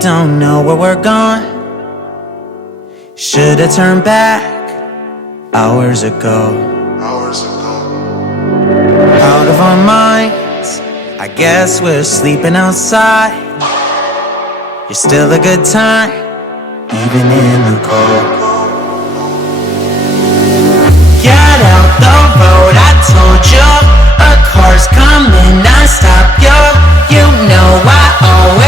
don't know where we're going. Should've turned back hours ago. Out of our minds, I guess we're sleeping outside. You're still a good time, even in the cold. Get out the road, I told you. A car's coming, I stop you. You know I always